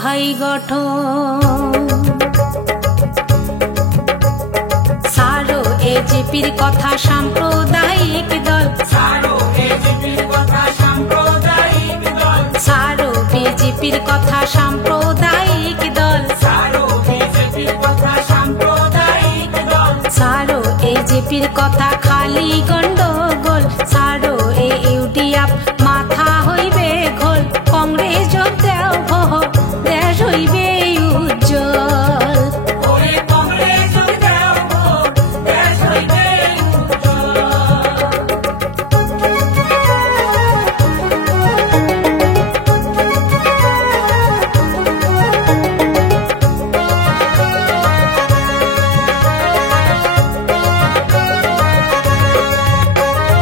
ভাই গঠন। সারো এজিপির কথা সাম্প্রদায়িক দল, সারো এজিপির কথা সাম্প্রদায়িক দল, সারো বিজেপির কথা সাম্প্রদায়িক দল, সারো বিজেপির কথা সাম্প্রদায়িক দল, সারো এজিপির কথা খালি গন্ডগোল, সারো এ ইউডিএফ মাথা হইবে ঘোল, কংগ্রেস যোগ দেও ভোট দেশ হইবে উজ্জ্বল। ওরে কংগ্রেস যোগ দেও ভোট দেশ হইবে উজ্জ্বল।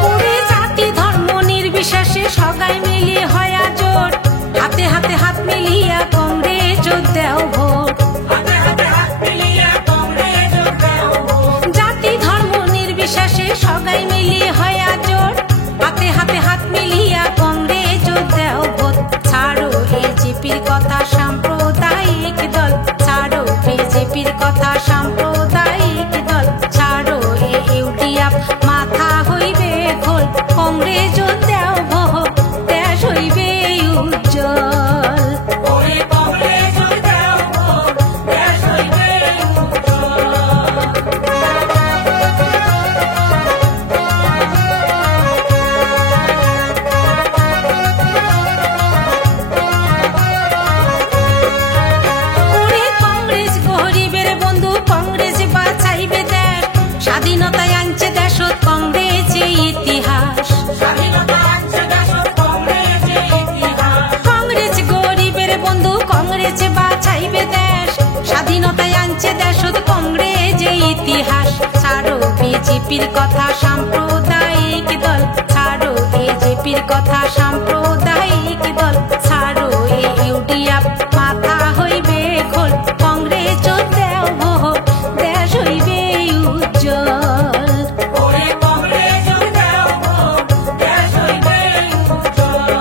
ওরে জাতি ধর্ম নির্বিশেষে সবাই মিলিয়ে হয়া জোট, হাতে হাতে হাত মিলিয়া কংগ্রেস যোগ দেও ভোট। হাতে হাতে হাত মিলিয়ে কংগ্রেস যোগ দেও ভোট, জাতি ধর্ম নির্বিশেষে সবাই মিলিয়ে হয়া জোট, হাতে হাতে হাত মিলিয়া কংগ্রেস যোগ দেও ভোট। ছাড়ো এজিপির কথা সাম্প্রদায়িক দল, ছাড়ো বিজেপির কথা সাম্প্রদায়িক দল, ছাড়ো এ ইউডিএফ মাথা হইবে ঘোল, কংগ্রেস যোগ দেও ভোট দেশ হইবে উজ্জ্বল। ওরে কংগ্রেস যোগ দেও ভোট দেশ হইবে উজ্জ্বল। ওরে কংগ্রেস গরিবের বন্ধু, কংগ্রেস বাঁচাইবে দেশ, স্বাধীনতায় আনছে দেশত কংগ্রেস ইতিহাস। স্বাধীনতা আনছে দেশত কংগ্রেস ইতিহাস, কংগ্রেস গরিবের বন্ধু, কংগ্রেস বাঁচাইবে দেশ, স্বাধীনতায় আনছে দেশত কংগ্রেস ইতিহাস। ছাড়ো বিজেপির কথা সাম্প্রদায়িক দল, ছাড়ো এজিপির কথা সাম্প্রদায়িক দল, ছাড়ো এ ইউডিএফ মাথা হইবে ঘোল, কংগ্রেস যোগ দেও ভোট দেশ হইবে উজ্জ্বল। ওরে কংগ্রেস যোগ দেও ভোট দেশ হইবে উজ্জ্বল।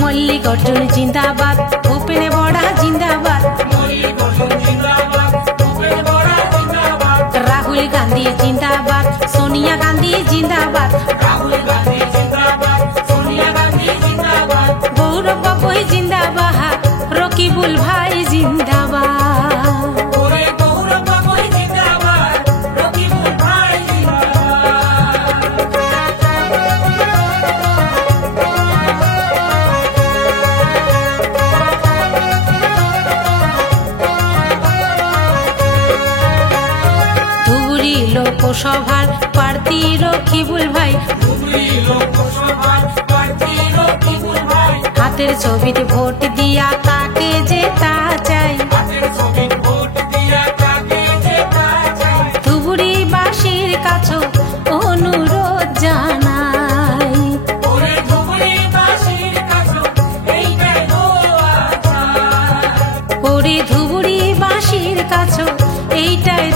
মল্লিক অর্জুন জিন্দাবাদ, ভূপেন বড়া জিন্দাবাদ, মল্লিক অর্জুন জিন্দাবাদ, ভূপেন বড়া জিন্দাবাদ, রাহুল গান্ধী জিন্দাবাদ, সোনিয়া গান্ধী জিন্দাবাদ, রাহুল গান্ধী জিন্দাবাদ, সোনিয়া গান্ধী জিন্দাবাদ, গৌরব গগৈ জিন্দাবাদ, রকিবুল ভাই জিন্দাবাদ। ওরে গৌরব গগৈ জিন্দাবাদ, রকিবুল ভাই জিন্দাবাদ। ধুবুরি লোকসভার প্রার্থী রকিবুল ভাই, ধুবড়ী লোকসভার প্রার্থী রকিবুল ভাই, হাতের ছবিতে ভোট দিয়া তাকে জেতা চাই। হাতের ছবি ভোট দিয়া তাকে জেতা চাই। ধুবুরিবাসীর কাছে অনুরোধ জানাই, ওরে ধুবড়ীবাসীর কাছে এইটাই দোয়া চাই। ওরে ধুবুরিবাসীর কাছে এইটাই